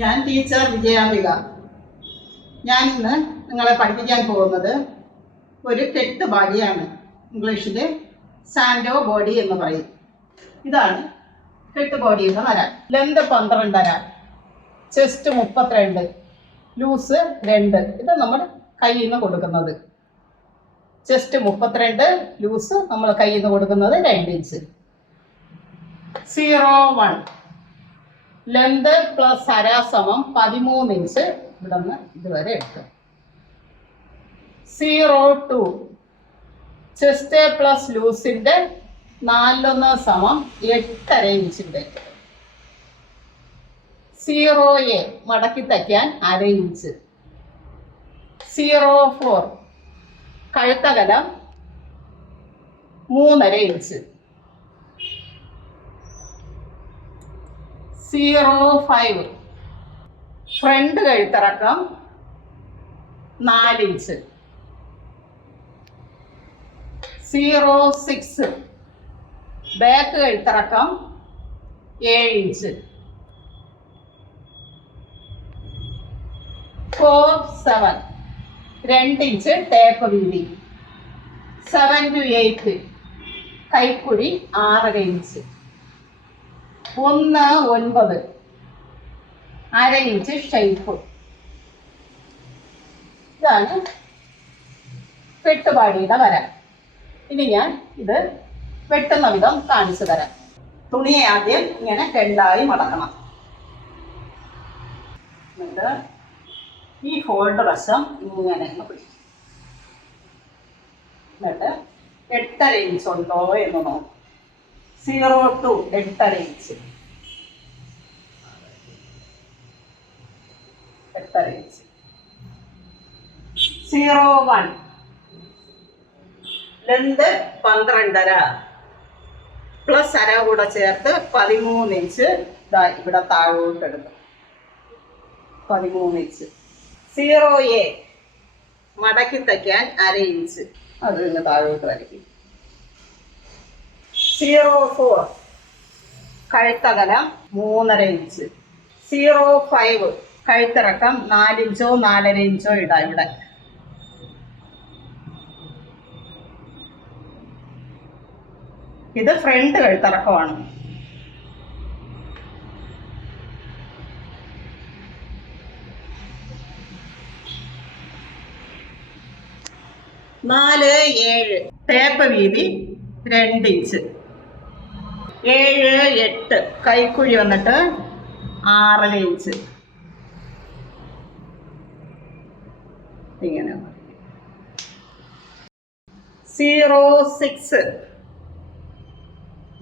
ഞാൻ ടീച്ചർ വിജയാംബിക. ഞാൻ ഇന്ന് നിങ്ങളെ പഠിപ്പിക്കാൻ പോകുന്നത് ഒരു കെട്ടുപാടിയാണ്. ഇംഗ്ലീഷിൽ സാൻഡോ ബോഡി എന്ന് പറയും. ഇതാണ് കെട്ടുബോഡിയുടെ വര. Length 12.5, chest 32, loose 2. ഇത് നമ്മൾ കയ്യിൽ നിന്ന് കൊടുക്കുന്നത്. ചെസ്റ്റ് 32, ലൂസ് നമ്മൾ കയ്യിൽ നിന്ന് കൊടുക്കുന്നത് 2 ഇഞ്ച്. 0-1 ലെന്ത് പ്ലസ് അര സമം 13 ഇഞ്ച്. ഇവിടെ നിന്ന് ഇതുവരെ എടുക്കുക. 0-2 ചെസ്റ്റ് പ്ലസ് ലൂസിൻ്റെ 4 സമം 8.5 ഇഞ്ചിൻ്റെ. 0A മടക്കി തയ്ക്കാൻ 1/2 ഇഞ്ച്. 0-4 കഴുത്തകലം 3.5 ഇഞ്ച്. 0-5 ഫ്രണ്ട് കഴുത്തിറക്കം 4 ഇഞ്ച്. 0-6 ബാക്ക് കഴുത്തിറക്കം 7 ഇഞ്ച്. 4-7 2 ഇഞ്ച് ടേപ്പ് വീതി. 7-8 കൈക്കുഴി 6.5 ഇഞ്ച്. 1-9 1/2 inch shape. ഇതാണ് കെട്ടുപാടിയുടെ വര. ഇനി ഞാൻ ഇത് വെട്ടുന്ന വിധം കാണിച്ചു തരാം. തുണിയെ ആദ്യം ഇങ്ങനെ 2ആയി മടക്കണം. എന്നിട്ട് ഈ ഫോൾഡ് വശം ഇങ്ങനെ പിടിക്കും. എന്നിട്ട് 8.5 ഇഞ്ച് ഉണ്ടോ എന്ന് നോക്കും. 0-2 8.5 ഇഞ്ച്. 8.5 ഇഞ്ച്. 0-1 ലെന്ത് 12.5 പ്ലസ് അര കൂടെ ചേർത്ത് 13 ഇഞ്ച് ഇവിടെ താഴോട്ട് എടുക്കും. 13 ഇഞ്ച്. 0A മടക്കി തയ്ക്കാൻ 1/2 ഇഞ്ച്. അത് ഇന്ന് താഴോട്ട് വരയ്ക്കും. 0-4 കഴുത്തകലം 3.5 ഇഞ്ച്. 0-5 കഴുത്തിറക്കം 4 ഇഞ്ചോ 4.5 ഇഞ്ചോ ഇടാം. ഇവിടെ ഇത് ഫ്രണ്ട് കഴുത്തിറക്കമാണ്. 4-7 ടേപ്പ് വീതി 2 ഇഞ്ച്. 7-8 കൈക്കുഴി വന്നിട്ട് 6.5 ഇഞ്ച്. ഇങ്ങനെ. 0-6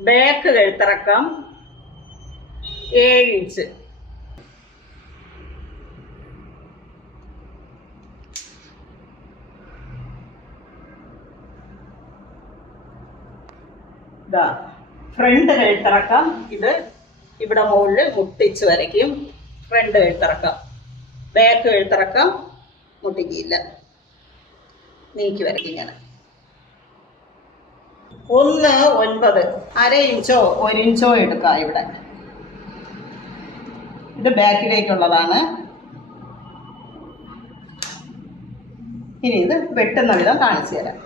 ബാക്ക് കഴുത്തിറക്കം 7 ഇഞ്ച്. 1 ഫ്രണ്ട് കഴുത്തിറക്കം ഇത് ഇവിടെ മുകളിൽ മുട്ടിച്ച് വരയ്ക്കും. ഫ്രണ്ട് കഴുത്തിറക്കം. ബാക്ക് കഴുത്തിറക്കം മുട്ടിക്കില്ല, നീക്കി വരയ്ക്കും. ഇങ്ങനെ 1-9 1/2 ഇഞ്ചോ 1 ഇഞ്ചോ എടുക്കാം. ഇവിടെ ഇത് ബാക്കിലേക്കുള്ളതാണ്. ഇനി ഇത് വെട്ടുന്ന വിധം കാണിച്ചു തരാം.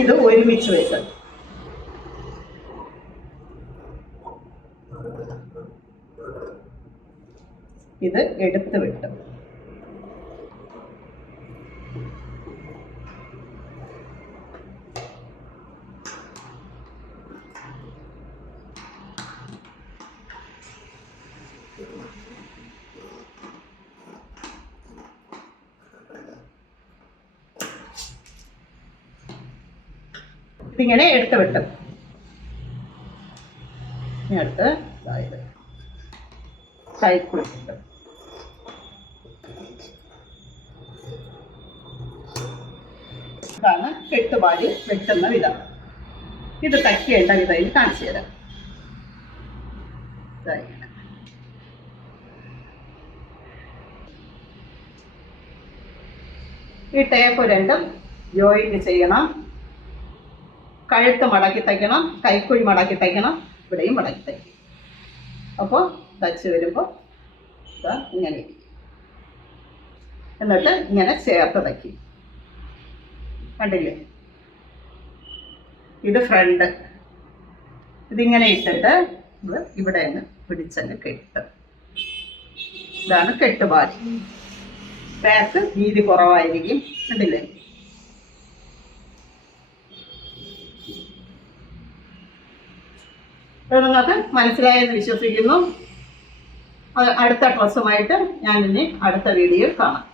ഇത് ഒരുമിച്ച് വെക്കും. ഇത് എടുത്ത് വെട്ടും. ഇതിങ്ങനെ എടുത്ത് വെട്ടും. എടുത്ത് കൈക്കുഴി കിട്ടും. ഇതാണ് കെട്ടുപാടി വെട്ടുന്ന വിധം. ഇത് തയ്ക്കേണ്ട വിധം കാണിച്ചു തരാം. ഇങ്ങനെ ഈ ടേപ്പ് രണ്ടും ജോയിന്റ് ചെയ്യണം. കഴുത്ത് മടക്കി തയ്ക്കണം, കൈക്കുഴി മടക്കി തയ്ക്കണം, ഇവിടെയും മടക്കി തയ്ക്കും. അപ്പോൾ തച്ച് വരുമ്പോൾ ഇങ്ങനെ എന്നിട്ട് ഇങ്ങനെ ചേർത്ത് തയ്ക്കും. കണ്ടില്ലേ? ഇത് ഫ്രണ്ട്. ഇതിങ്ങനെ ഇട്ടിട്ട് ഇവിടെ അങ്ങ് പിടിച്ചങ്ങ് കെട്ട്. ഇതാണ് കെട്ടുപാടി. ബാക്ക് വീതി കുറവായിരിക്കും. കണ്ടില്ലേ? അത് നിങ്ങൾക്ക് മനസ്സിലായെന്ന് വിശ്വസിക്കുന്നു. അടുത്ത ഡ്രസ്സുമായിട്ട് ഞാൻ ഇനി അടുത്ത വീഡിയോയിൽ കാണാം.